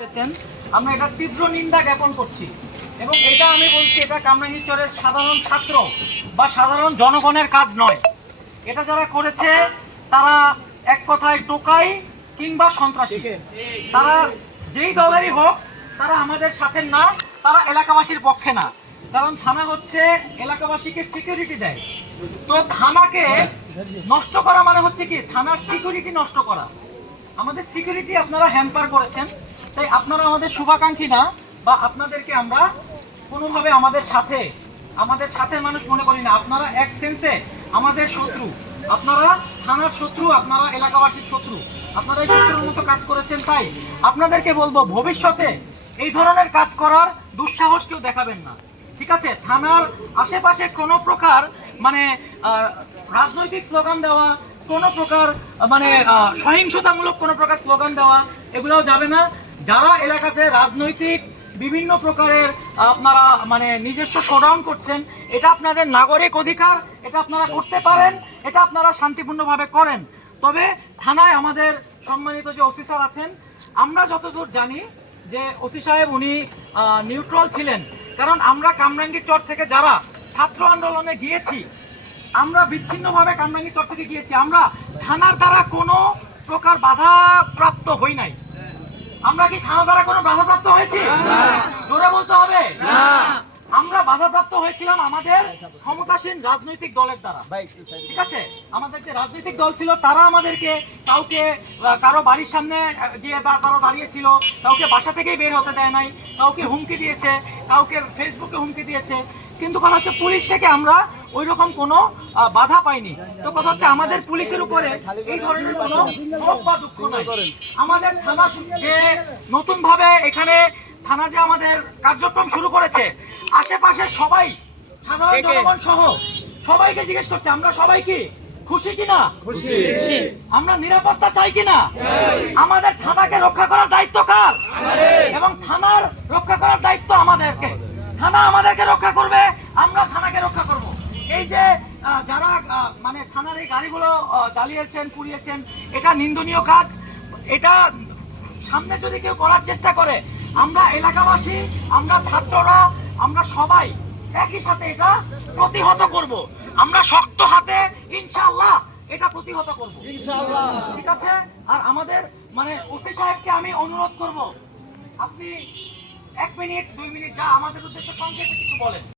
আমরা এটা তীব্র নিন্দা জ্ঞাপন করছি এবং এটা আমি বলছি এটা কামরাঙ্গীরচরের সাধারণ ছাত্র বা সাধারণ জনগণের কাজ নয়। এটা যারা করেছে তারা এক কথায় টোকাই কিংবা সন্ত্রাসী। তারা যেই দলেরই হোক তারা আমাদের সাথে না, তারা এলাকাবাসীর পক্ষে না। কারণ থানা হচ্ছে এলাকাবাসীকে সিকিউরিটি দেয়। তো থানাকে নষ্ট করা মানে হচ্ছে কি থানার সিকিউরিটি নষ্ট করা। আমাদের সিকিউরিটি আপনারা হ্যাম্পার করেছেন, তাই আপনারা আমাদের শুভাকাঙ্ক্ষী না বা আপনাদেরকে আমরা কোনোভাবে আমাদের সাথে মানুষ মনে করি না। আপনারা এক সেন্সে আমাদের শত্রু, আপনারা থানার শত্রু, আপনারা এলাকাবাসীর শত্রু, আপনারা এই শত্রুর মতো কাজ করেছেন। তাই আপনাদেরকে বলবো ভবিষ্যতে এই ধরনের কাজ করার দুঃসাহস কেউ দেখাবেন না, ঠিক আছে? থানার আশেপাশে কোনো প্রকার মানে রাজনৈতিক স্লোগান দেওয়া, কোনো প্রকার মানে সহিংসতামূলক কোনো প্রকার স্লোগান দেওয়া এগুলোও যাবে না। যারা এলাকাতে রাজনৈতিক বিভিন্ন প্রকারের আপনারা মানে নিজস্ব শোডাউন করছেন, এটা আপনাদের নাগরিক অধিকার, এটা আপনারা করতে পারেন, এটা আপনারা শান্তিপূর্ণভাবে করেন। তবে থানায় আমাদের সম্মানিত যে ওসি স্যার আছেন, আমরা যতদূর জানি যে ওসি সাহেব উনি নিউট্রাল ছিলেন। কারণ আমরা কামরাঙ্গীরচর থেকে যারা ছাত্র আন্দোলনে গিয়েছি, আমরা বিচ্ছিন্নভাবে কামরাঙ্গীরচর থেকে গিয়েছি, আমরা থানার দ্বারা কোনো প্রকার বাধা প্রাপ্ত হই নাই। আমরা কি থানা দ্বারা কোনো বাধাপ্রাপ্ত হয়েছি? জোরে বলতে হবে। আমরা বাধাপ্রাপ্ত হয়েছিলাম আমাদের ক্ষমতাসীন রাজনৈতিক দলের দ্বারা, ঠিক আছে? আমাদের যে রাজনৈতিক দল ছিল তারা আমাদেরকে কাউকে কারো বাড়ির সামনে গিয়ে তারা দাঁড়িয়েছিল, কাউকে বাসা থেকেই বের হতে দেয় নাই, কাউকে হুমকি দিয়েছে, কাউকে ফেসবুকে হুমকি দিয়েছে। কিন্তু কথা হচ্ছে পুলিশ থেকে আমরা ওই রকম কোনো বাধা পাইনি। তো কথা হচ্ছে আমাদের পুলিশের উপরে এই ধরনের কোনো ক্ষোভ বা দুঃখ নাই। আমাদের থানা যে নতুন ভাবে এখানে থানা যে আমাদের কার্যক্রম শুরু করেছে, আশেপাশের সবাই সাধারণ জনগণ সহ সবাইকে জিজ্ঞেস করছে আমরা সবাই কি খুশি কিনা, আমরা নিরাপত্তা চাই কিনা, আমাদের থানাকে রক্ষা করার দায়িত্ব কার, এবং থানার রক্ষা করার দায়িত্ব আমাদেরকে। থানা আমাদেরকে রক্ষা করবে, আমরা থানাকে রক্ষা করব। এই যে যারা মানে থানার এই গাড়িগুলো জ্বালিয়েছেন, পুড়িয়েছেন, এটা নিন্দনীয় কাজ। এটা সামনে যদি কেউ করার চেষ্টা করে, আমরা এলাকাবাসী, আমরা ছাত্ররা, আমরা সবাই একই সাথে এটা প্রতিহত করব। আমরা শক্ত হাতে ইনশাআল্লাহ এটা প্রতিহত করব, ইনশাআল্লাহ, ঠিক আছে? আর আমাদের মানে ওসি সাহেবকে আমি অনুরোধ করব, আপনি 1 মিনিট 2 মিনিট যা আমাদের উদ্দেশ্যে সংক্ষেপে কিছু বলেন।